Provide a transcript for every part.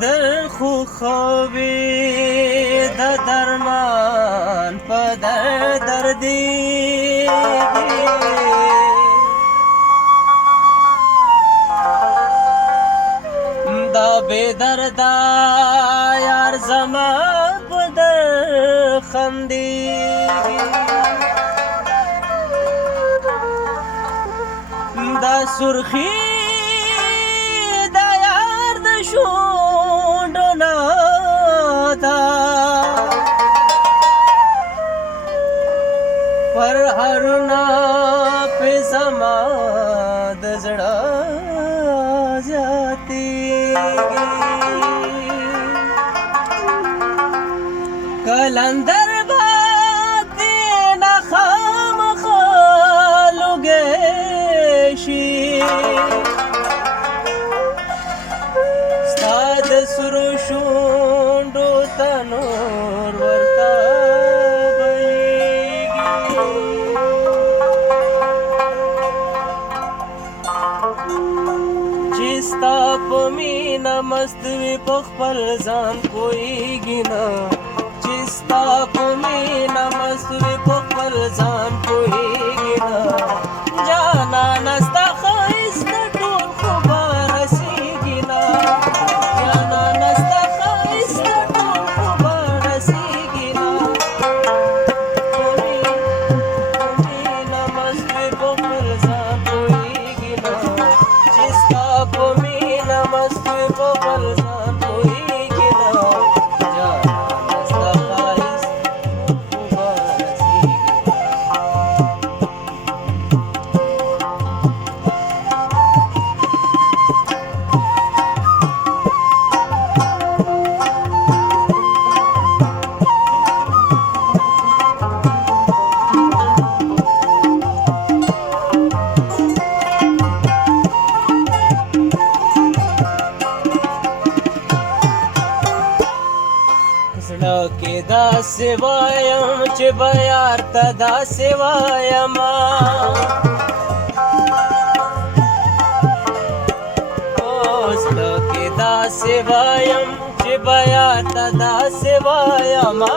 در خو خوبی د درمان په دردی دا بے دردا یار زما په در خندي دا سرخی شونډونه دا پر هرونه په زما د زړه زیاتېږي کلندر به دې نه خامخا لوګی شي د سرو شونډو ته نور ورته بلیږي چې ستا په مینه مست وي په خپل ځان پوهېږي نه چې ستا په مینه مست وي په خپل ځان پوهېږي نه جانانه ستا ښایست د ټول خو به رسېږي نه زړه کې داسې وایم چې به یار ته داسې وایمه زړه کې داسې وایم چې به یار ته داسې وایمه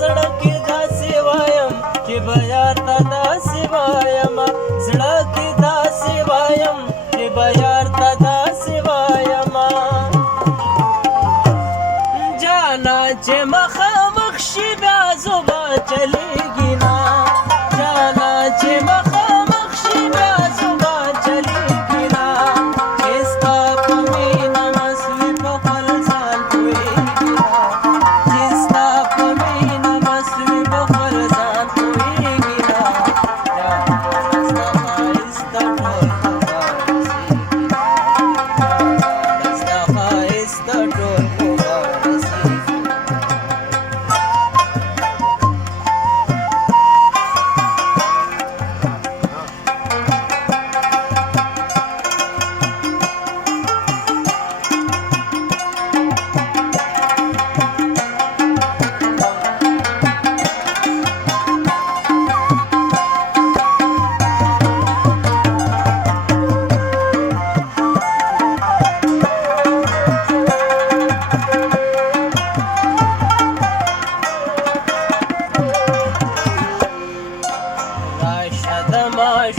زړه کې داسې وایم چې به یار ته داسې وایمه زړه کې داسې وایم چې به یار ته داسې وایمه جانا چې مخامخ شي بیا زوبا چلیږي نه جانا چې مخامخ شي بیا زوبا چلیږي نه چې ستا په مینه مست وي په خپل ځان پوهېږي نه چې ستا په مینه مست وي په خپل ځان پوهېږي نه ستا ښایست د ټول خو به رسېږي نه ستا ښایست د ټول خو به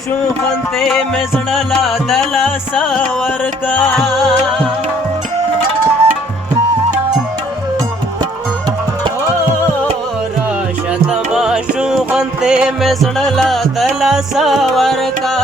شو خنته مې زړه لا د لاسه ورکا راشه د ماشو خنته مې زړه لا د لاسه ورکا